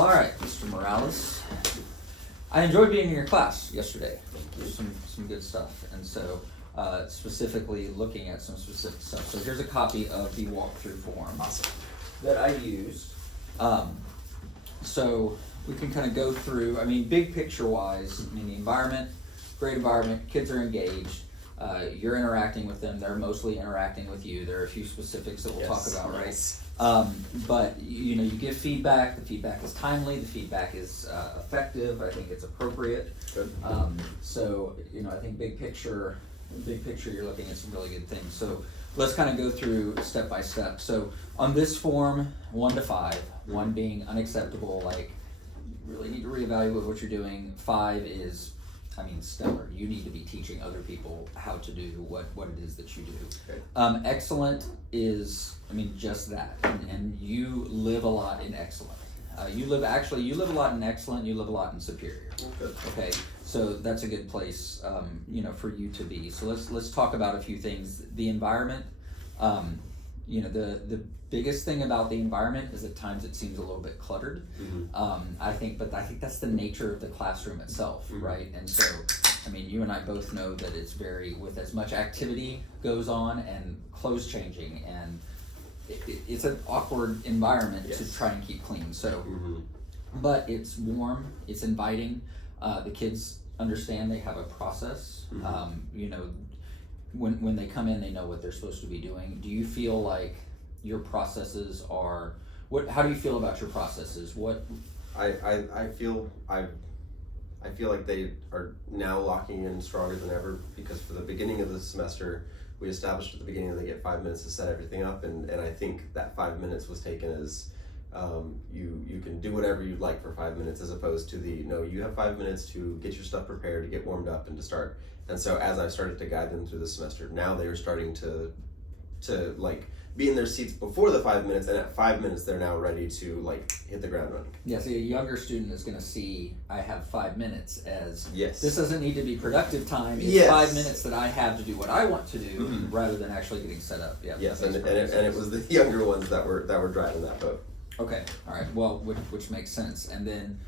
All right, Mr. Morales. I enjoyed being in your class yesterday. There's some good stuff, and so specifically looking at some specific stuff. So here's a copy of the walkthrough form that I used. So we can kind of go through. I mean, big picture wise, I mean the environment, great environment. Kids are engaged. You're interacting with them. They're mostly interacting with you. There are a few specifics that we'll talk about, right? But you know, you give feedback. The feedback is timely. The feedback is effective. I think it's appropriate. Good. So you know, I think big picture, you're looking at some really good things. So let's kind of go through step by step. So on this form, 1 to 5, 1 being unacceptable, like you really need to reevaluate what you're doing. 5 is, I mean, stellar. You need to be teaching other people how to do what it is that you do. Okay. Excellent is, I mean, just that. And you live a lot in excellent. You live a lot in excellent. You live a lot in superior. Good. Okay, so that's a good place, you know, for you to be. So let's talk about a few things. The environment. You know, the biggest thing about the environment is at times it seems a little bit cluttered. Mm-hmm. I think that's the nature of the classroom itself, Mm-hmm. right? And so, I mean, you and I both know that it's with as much activity goes on and clothes changing, and it's an awkward environment to try and keep clean. So, Mm-hmm. but it's warm, it's inviting. The kids understand they have a process. Mm-hmm. You know, when they come in, they know what they're supposed to be doing. Do you feel like your processes are how do you feel about your processes? I feel like they are now locking in stronger than ever, because for the beginning of the semester we established at the beginning that they get 5 minutes to set everything up, and I think that 5 minutes was taken as you can do whatever you'd like for 5 minutes, as opposed to no, you have 5 minutes to get your stuff prepared, to get warmed up, and to start. And so as I started to guide them through the semester, now they are starting to like be in their seats before the 5 minutes, and at 5 minutes they're now ready to like hit the ground running. Yeah, so a younger student is going to see I have 5 minutes as yes. This doesn't need to be productive time. It's yes. 5 minutes that I have to do what I want to do, mm-hmm. rather than actually getting set up. Yeah. Yes, and it was the younger ones that were driving that boat. Okay, all right. Well, which makes sense. And then,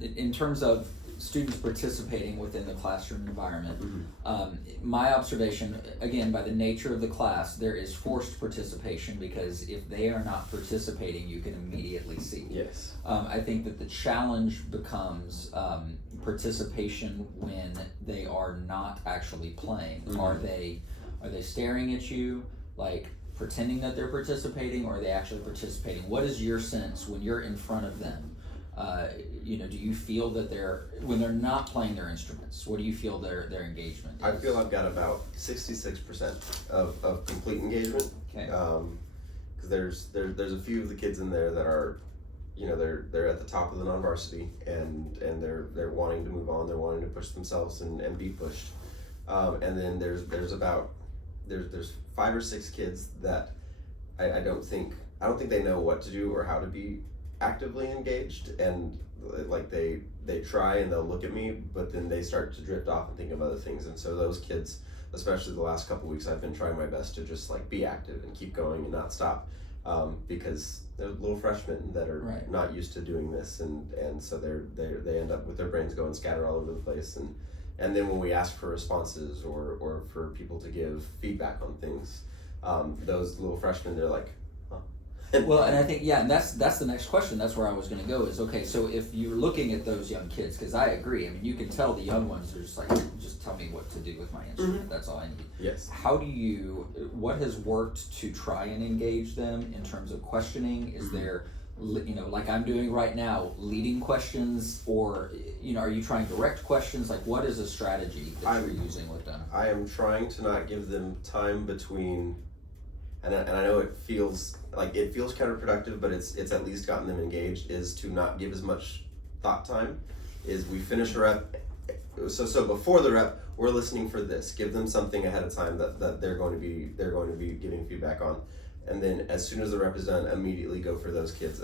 in terms of students participating within the classroom environment, mm-hmm. My observation, again, by the nature of the class, there is forced participation, because if they are not participating, you can immediately see. Yes. I think that the challenge becomes participation when they are not actually playing. Mm-hmm. Are they staring at you, like pretending that they're participating, or are they actually participating? What is your sense when you're in front of them? You know, do you feel that when they're not playing their instruments, what do you feel their engagement is? I feel I've got about 66% of complete engagement. Okay. Because there's a few of the kids in there that are, you know, they're at the top of the non-varsity, and they're wanting to move on, they're wanting to push themselves and be pushed. And then there's 5 or 6 kids that I don't think they know what to do or how to be actively engaged, and like they try and they'll look at me, but then they start to drift off and think of other things. And so those kids, especially the last couple weeks, I've been trying my best to just like be active and keep going and not stop, because they're little freshmen that are not used to doing this, and so they end up with their brains going scatter all over the place, and then when we ask for responses or for people to give feedback on things, those little freshmen, they're like, well, and I think, and that's the next question. That's where I was going to go is, okay, so if you're looking at those young kids, because I agree, I mean, you can tell the young ones are just like, just tell me what to do with my instrument. Mm-hmm. That's all I need. Yes. What has worked to try and engage them in terms of questioning? Is mm-hmm. there, you know, like I'm doing right now, leading questions, or, you know, are you trying direct questions? Like, what is a strategy that you're using with them? I am trying to not give them time between, and I know it feels counterproductive, but it's at least gotten them engaged, is to not give as much thought time. Is we finish a rep, so before the rep, we're listening for this. Give them something ahead of time that they're going to be giving feedback on, and then as soon as the rep is done, immediately go for those kids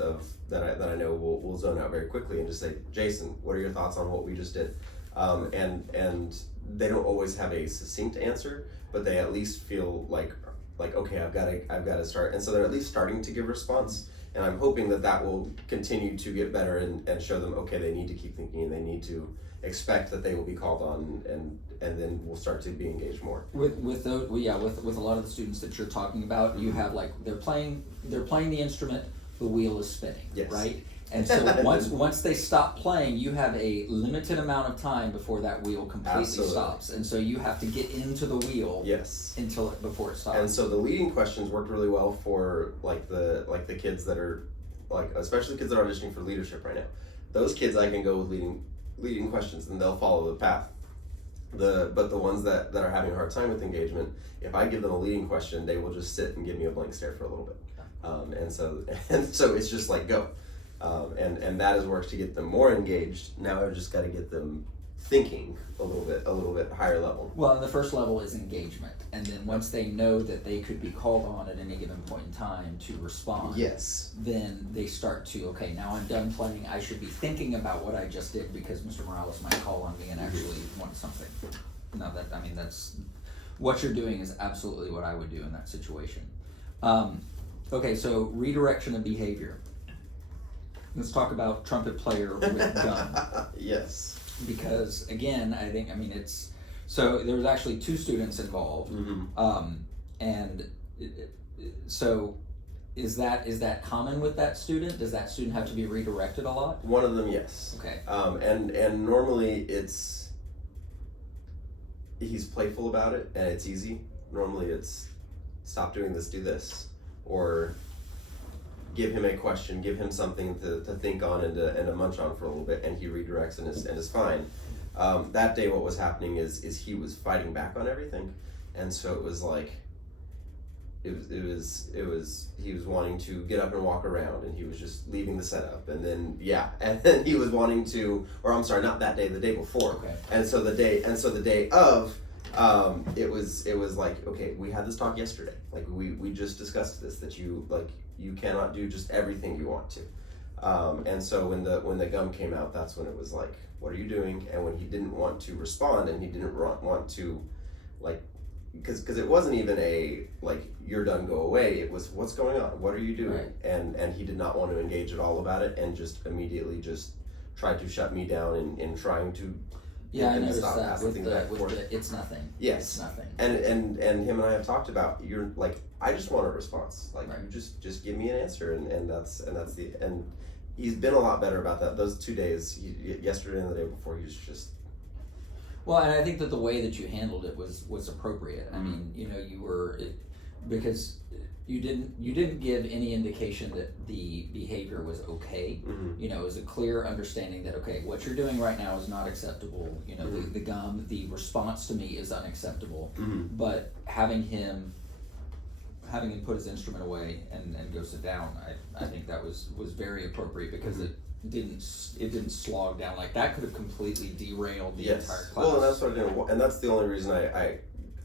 that I know will zone out very quickly and just say, Jason, what are your thoughts on what we just did? And they don't always have a succinct answer, but they at least feel like okay, I've got to start, and so they're at least starting to give response, And I'm hoping that that will continue to get better and show them, okay, they need to keep thinking and they need to expect that they will be called on, and then we'll start to be engaged more. With those, well, yeah, with a lot of the students that you're talking about, you have like they're playing the instrument, the wheel is spinning, Yes. right? And so once they stop playing, you have a limited amount of time before that wheel completely Absolutely. stops, and so you have to get into the wheel Yes. before it stops. And so the leading questions worked really well for like the kids that are like, especially kids that are auditioning for leadership right now. Those kids I can go with leading questions and they'll follow the path. But the ones that are having a hard time with engagement, if I give them a leading question, they will just sit and give me a blank stare for a little bit. And so it's just like go. And that has worked to get them more engaged. Now I've just got to get them thinking a little bit higher level. Well, and the first level is engagement, and then once they know that they could be called on at any given point in time to respond, Yes. then they start to, okay, now I'm done playing, I should be thinking about what I just did because Mr. Morales might call on me and actually want something. Now that, I mean, that's, what you're doing is absolutely what I would do in that situation. Okay, so redirection of behavior. Let's talk about trumpet player with gun. Yes. Because again, I mean, it's, so there was actually 2 students involved. And so is that common with that student? Does that student have to be redirected a lot? One of them, yes. Okay. And normally he's playful about it and it's easy. Normally it's stop doing this, do this, or give him a question, give him something to think on and to munch on for a little bit, and he redirects and is fine. That day what was happening is he was fighting back on everything, and so it was like he was wanting to get up and walk around, and he was just leaving the setup, and then he was wanting to, or I'm sorry, not that day, the day before. Okay. And so the day of, it was like, okay, we had this talk yesterday, like we just discussed this, that you cannot do just everything you want to. And so when the gum came out, that's when it was like, what are you doing? And when he didn't want to respond and he didn't want to, like, because it wasn't even a, like, you're done, go away. It was, what's going on? What are you doing? Right. And he did not want to engage at all about it and just immediately just tried to shut me down in trying to Yeah, I get him to noticed stop that asking with things back and the forth. it's nothing. Yes. It's nothing. And him and I have talked about, you're like, I just want a response. Like, Right. you just give me an answer, and that's he's been a lot better about that. Those 2 days, yesterday and the day before, he was just. Well, and I think that the way that you handled it was appropriate. I mean, you know, because you didn't give any indication that the behavior was okay. You know, it was a clear understanding that, okay, what you're doing right now is not acceptable. You know, the gum, the response to me is unacceptable. But having him put his instrument away and go sit down, I think that was very appropriate, because it didn't slog down. Like, that could have completely derailed the entire class. Well, and that's what I did, and that's the only reason I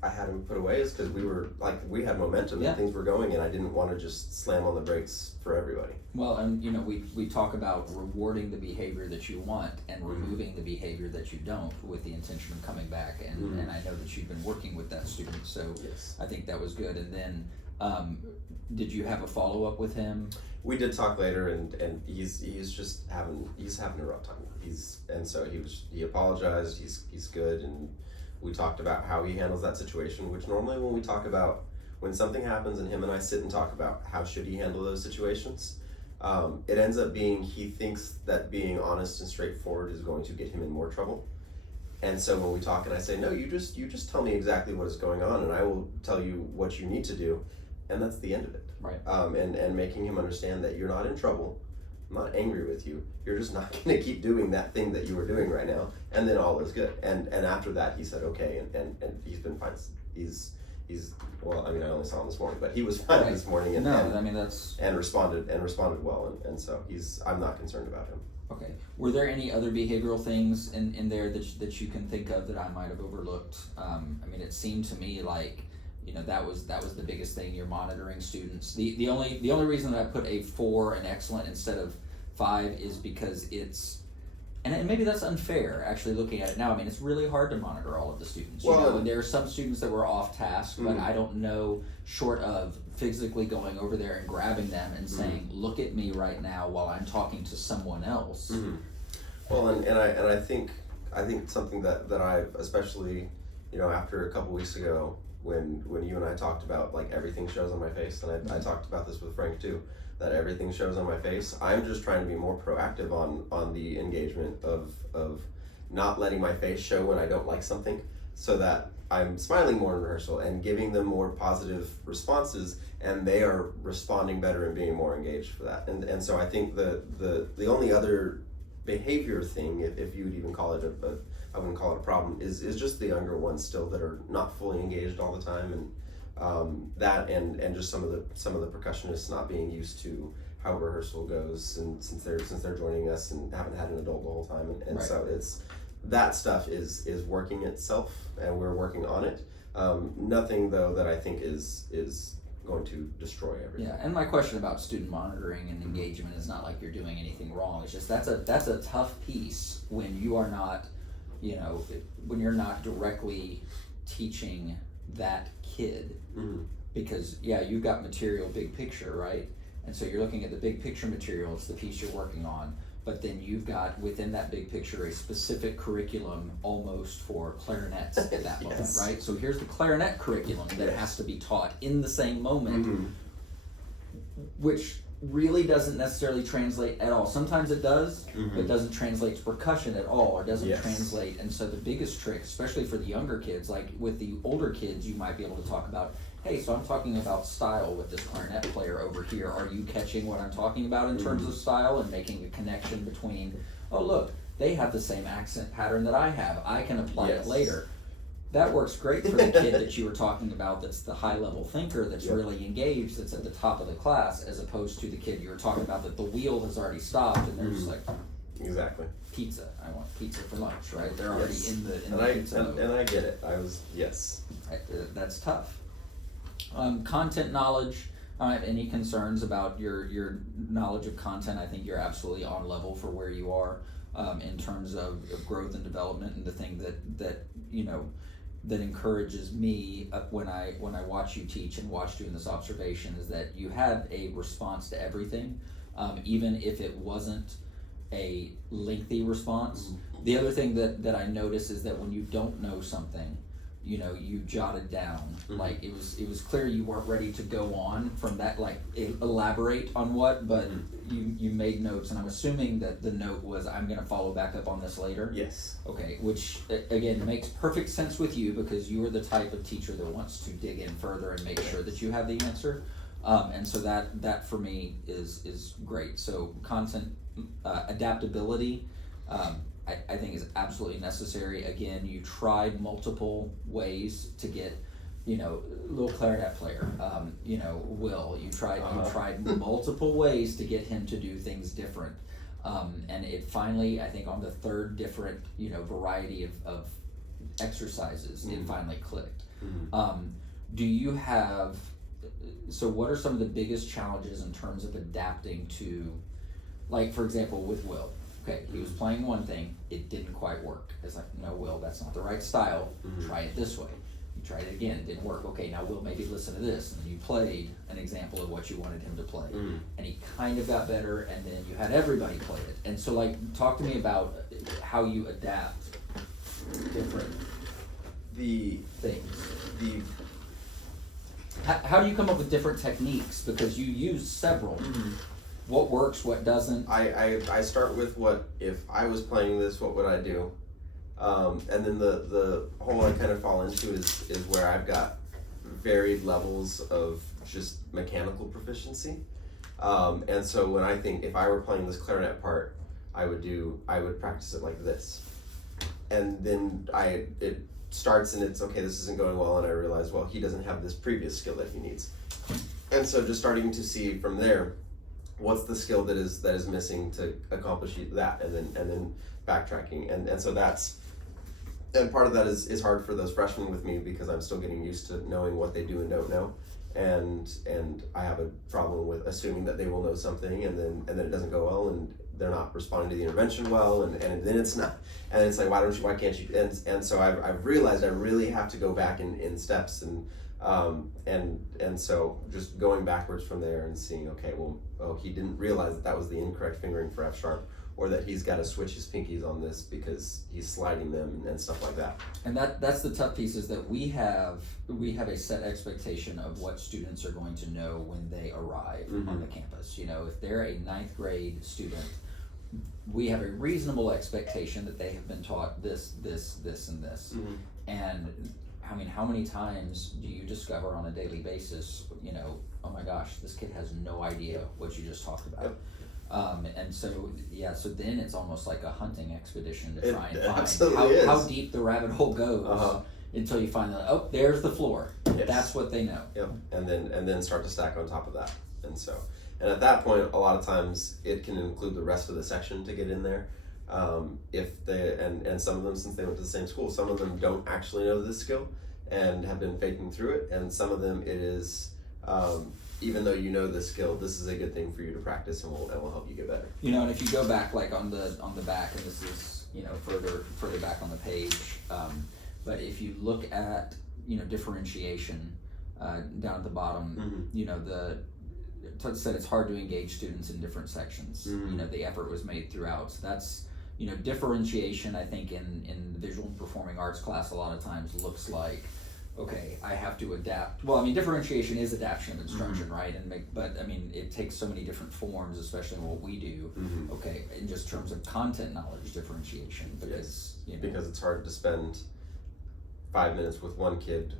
had him put away, is because we had momentum and things were going, and I didn't want to just slam on the brakes for everybody. Well, and you know, we talk about rewarding the behavior that you want and removing the behavior that you don't, with the intention of coming back, and I know that you've been working with that student, so Yes. I think that was good. And then did you have a follow-up with him? We did talk later, and he's just having a rough time. He apologized. He's good, and we talked about how he handles that situation. Which normally, when something happens and him and I sit and talk about how should he handle those situations, it ends up being, he thinks that being honest and straightforward is going to get him in more trouble. And so when we talk and I say, no, you just tell me exactly what is going on, and I will tell you what you need to do, and that's the end of it. Right. And making him understand that you're not in trouble, I'm not angry with you, you're just not going to keep doing that thing that you were doing right now, and then all is good. And after that, he said okay, and he's been fine. He's well, I mean, I only saw him this morning, but he was fine this morning, and responded well, and so I'm not concerned about him. Okay. Were there any other behavioral things in there that you can think of that I might have overlooked? I mean, it seemed to me like, you know, that was the biggest thing. You're monitoring students. The only reason that I put a 4 and excellent instead of 5 is because it's and maybe that's unfair, actually, looking at it now. I mean, it's really hard to monitor all of the students. Well, you know, and there are some students that were off task, but I don't know, short of physically going over there and grabbing them and saying, look at me right now while I'm talking to someone else. Well, and I think something that I've, especially, you know, after a couple weeks ago when you and I talked about, like, everything shows on my face, and I talked about this with Frank too, that everything shows on my face. I'm just trying to be more proactive on the engagement of not letting my face show when I don't like something, so that I'm smiling more in rehearsal and giving them more positive responses, and they are responding better and being more engaged for that. And so I think the only other behavior thing, if you would even call it I wouldn't call it a problem, is just the younger ones still that are not fully engaged all the time, and that and just some of the percussionists not being used to how rehearsal goes, and since they're joining us and haven't had an adult the whole time, and Right. so it's that stuff is working itself, and we're working on it. Nothing though that I think is going to destroy everything. Yeah, and my question about student monitoring and engagement is not like you're doing anything wrong. It's just that's a tough piece when you are not, you know, when you're not directly teaching that kid, because you've got material big picture, right? And so you're looking at the big picture material, it's the piece you're working on, but then you've got within that big picture a specific curriculum almost for clarinets at that moment, Yes. right? So here's the clarinet curriculum that has to be taught in the same moment, which really doesn't necessarily translate at all. Sometimes it does, but it doesn't translate to percussion at all, or doesn't translate. And so the biggest trick, especially for the younger kids, like with the older kids, you might be able to talk about, hey, so I'm talking about style with this clarinet player over here. Are you catching what I'm talking about in terms of style, and making a connection between, oh, look, they have the same accent pattern that I have. I can apply it later. That works great for the kid that you were talking about that's the high-level thinker, that's really engaged, that's at the top of the class, as opposed to the kid you were talking about that the wheel has already stopped and they're just like, Exactly. pizza, I want pizza for lunch, right? They're already in the pizza mode. And I get it. I was, yes. Right, that's tough. Content knowledge. I don't have any concerns about your knowledge of content. I think you're absolutely on level for where you are in terms of growth and development. And the thing that you know that encourages me when I watch you teach and watch doing this observation is that you had a response to everything, even if it wasn't a lengthy response. The other thing that I notice is that when you don't know something, you know, you jotted down, like it was clear you weren't ready to go on from that, like elaborate on what, but you made notes, and I'm assuming that the note was, I'm gonna follow back up on this later. Yes. Okay, which again makes perfect sense with you, because you are the type of teacher that wants to dig in further and make sure that you have the answer, and so that for me is great. So content adaptability, I think is absolutely necessary. Again, you tried multiple ways to get, you know, little clarinet player, you know, Will, you tried multiple ways to get him to do things different. And it finally, I think on the third different, you know, variety of exercises, it finally clicked. Do you have, so what are some of the biggest challenges in terms of adapting to, like, for example, with Will? Okay, he was playing one thing, it didn't quite work. It's like, no, Will, that's not the right style. Try it this way. You tried it again, it didn't work. Okay, now Will, maybe listen to this. And then you played an example of what you wanted him to play. And he kind of got better, and then you had everybody play it. And so, like, talk to me about how you adapt different things. How do you come up with different techniques? Because you use several. What works, what doesn't? I start with what, if I was playing this, what would I do? And then the hole I kind of fall into is where I've got varied levels of just mechanical proficiency. And so when I think, if I were playing this clarinet part, I would practice it like this. And then it starts and it's, okay, this isn't going well, and I realize, well, he doesn't have this previous skill that he needs. And so just starting to see from there, what's the skill that is missing to accomplish that, and then backtracking, and so that's, and part of that is hard for those freshmen with me, because I'm still getting used to knowing what they do and don't know, and I have a problem with assuming that they will know something, and then it doesn't go well, and they're not responding to the intervention well, and then it's not, and it's like, why can't you, and so I've realized I really have to go back in steps, and so just going backwards from there and seeing, okay, well, oh, he didn't realize that was the incorrect fingering for F sharp, or that he's got to switch his pinkies on this because he's sliding them and stuff like that. And that's the tough piece, is that we have a set expectation of what students are going to know when they arrive on the campus. You know, if they're a 9th grade student, we have a reasonable expectation that they have been taught this, and this. And I mean, how many times do you discover on a daily basis, you know, oh my gosh, this kid has no idea what you just talked about. And so, yeah, so then it's almost like a hunting expedition to try and find how deep the rabbit hole goes until you find that, oh, there's the floor. Yes. That's what they know. Yep. And then start to stack on top of that. And at that point, a lot of times it can include the rest of the section to get in there. If they, and some of them, since they went to the same school, some of them don't actually know this skill and have been faking through it. And some of them, it is, even though you know this skill, this is a good thing for you to practice, and will help you get better. You know, and if you go back, like on the back, and this is, you know, further back on the page, but if you look at, you know, differentiation down at the bottom, you know, said it's hard to engage students in different sections. You know, the effort was made throughout. So that's, you know, differentiation, I think in the visual and performing arts class a lot of times looks like, okay, I have to adapt. Well, I mean, differentiation is adaptation of instruction, right? But I mean, it takes so many different forms, especially in what we do. Okay, in just terms of content knowledge differentiation, because you know, because it's hard to spend 5 minutes with one kid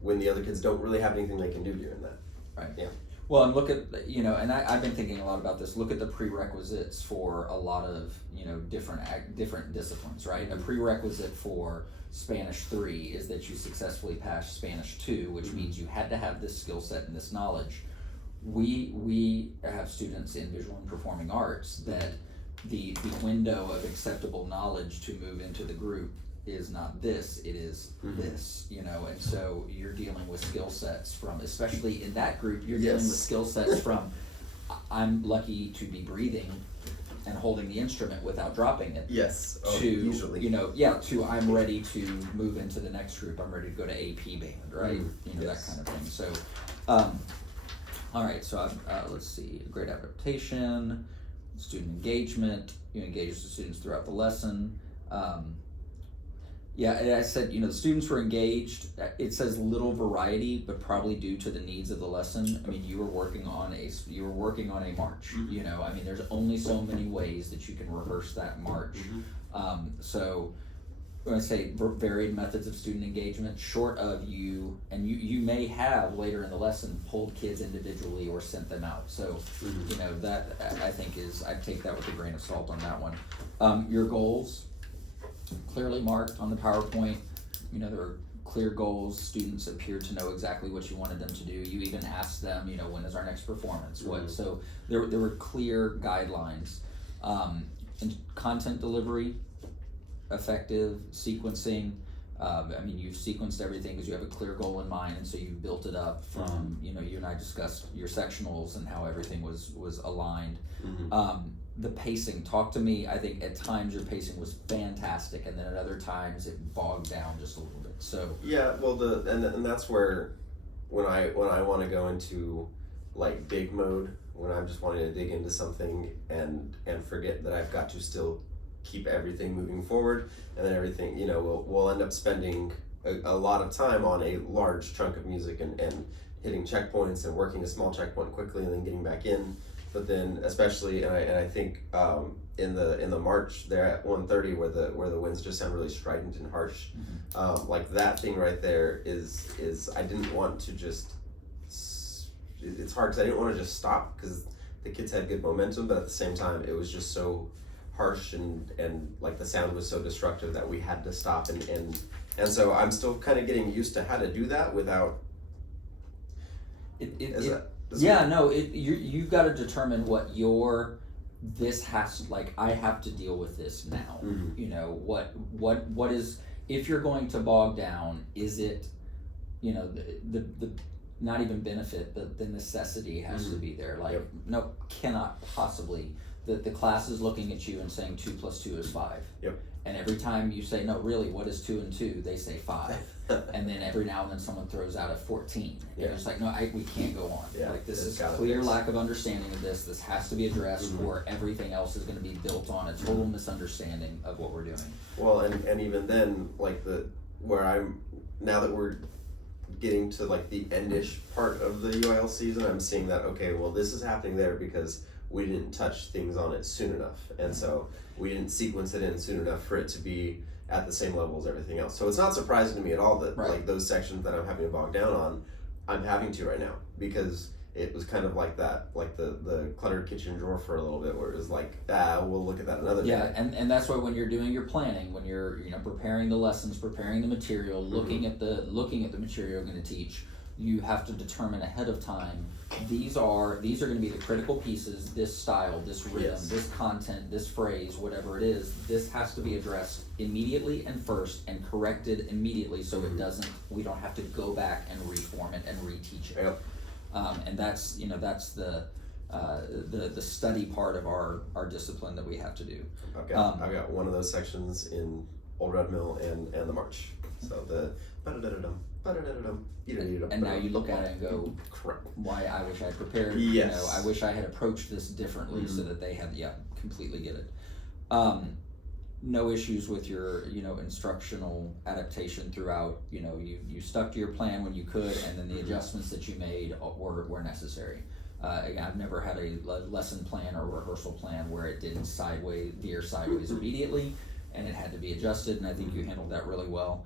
when the other kids don't really have anything they can do during that. Right. Yeah. Well, and look at, you know, and I've been thinking a lot about this. Look at the prerequisites for a lot of, you know, different disciplines, right? A prerequisite for Spanish 3 is that you successfully passed Spanish 2, which means you had to have this skill set and this knowledge. We have students in visual and performing arts that the window of acceptable knowledge to move into the group is not this, it is this, you know, and so you're dealing with skill sets from, especially in that group, you're dealing with skill sets from, I'm lucky to be breathing and holding the instrument without dropping it. Yes. To, usually. you know, to I'm ready to move into the next group, I'm ready to go to AP band, right? You know, that kind of thing. So, all right, so let's see, great adaptation, student engagement, you engage the students throughout the lesson. Yeah, and I said, you know, the students were engaged. It says little variety, but probably due to the needs of the lesson. I mean, you were working on a march. You know, I mean, there's only so many ways that you can rehearse that march. So when I say varied methods of student engagement, short of you may have later in the lesson pulled kids individually or sent them out. So, you know, that I think I'd take that with a grain of salt on that one. Your goals, clearly marked on the PowerPoint. You know, there are clear goals. Students appeared to know exactly what you wanted them to do. You even asked them, you know, when is our next performance? So there were clear guidelines. And content delivery, effective sequencing. I mean, you've sequenced everything because you have a clear goal in mind, and so you've built it up from, you know, you and I discussed your sectionals and how everything was aligned. The pacing, talk to me. I think at times your pacing was fantastic, and then at other times it bogged down just a little bit. So yeah, well, and that's where when I want to go into like dig mode, when I'm just wanting to dig into something and forget that I've got to still keep everything moving forward, and then everything, you know, we'll end up spending a lot of time on a large chunk of music and hitting checkpoints and working a small checkpoint quickly and then getting back in. But then, especially, and I think in the march there at 1:30, where the winds just sound really strident and harsh, like that thing right there is I didn't want to just. It's hard because I didn't want to just stop because the kids had good momentum, but at the same time it was just so harsh and like the sound was so destructive that we had to stop and so I'm still kind of getting used to how to do that without. You've got to determine what I have to deal with this now. You know, what is, if you're going to bog down, is it, you know, the not even benefit, but the necessity has to be there. Like, Yep. no, cannot possibly. The class is looking at you and saying 2 + 2 is 5. Yep. And every time you say, no, really, what is 2 and 2? They say 5. And then every now and then someone throws out a 14. Yeah. They're just like, no, we can't go on. Yeah, Like, this it's is gotta clear fix. lack of understanding of this. This has to be addressed, or everything else is going to be built on a total misunderstanding of what we're doing. Well, and even then, like where I'm, now that we're getting to like the endish part of the UIL season, I'm seeing that, okay, well, this is happening there because we didn't touch things on it soon enough. And so we didn't sequence it in soon enough for it to be at the same level as everything else. So it's not surprising to me at all that Right. like those sections that I'm having to bog down on, I'm having to right now, because it was kind of like that, like the cluttered kitchen drawer for a little bit, where it was like, we'll look at that another Yeah, day. and that's why when you're doing your planning, when you're preparing the lessons, preparing the material, looking at the material you're going to teach, you have to determine ahead of time, these are going to be the critical pieces, this style, this rhythm, Yes. this content, this phrase, whatever it is, this has to be addressed immediately and first and corrected immediately, so we don't have to go back and reform it and reteach it. Yep. And that's the study part of our discipline that we have to do. I've got one of those sections in Old Red Mill and the March. So the And now you look at it and go, correct. why I wish I had prepared. Yes. I wish I had approached this differently so that they had. Yeah, completely get it. No issues with your instructional adaptation throughout. You stuck to your plan when you could, and then the adjustments that you made were necessary. Again, I've never had a lesson plan or rehearsal plan where it didn't veer sideways immediately, and it had to be adjusted. And I think you handled that really well.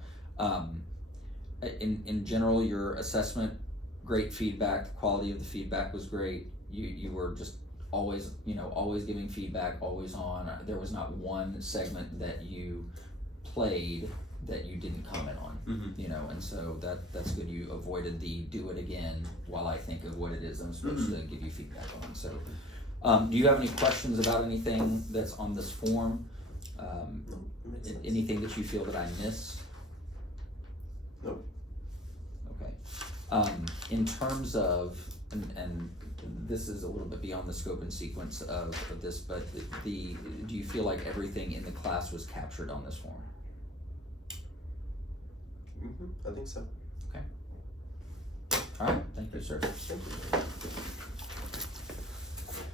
In general, your assessment, great feedback. The quality of the feedback was great. You were just always giving feedback, always on. There was not one segment that you played that you didn't comment on. And so that's good. You avoided the do it again while I think of what it is I'm supposed to give you feedback on. So, do you have any questions about anything that's on this form? Anything that you feel that I missed? Nope. Okay. In terms of, and this is a little bit beyond the scope and sequence of this, but do you feel like everything in the class was captured on this form? I think so. Okay. All right. Thank you, sir. Thank you.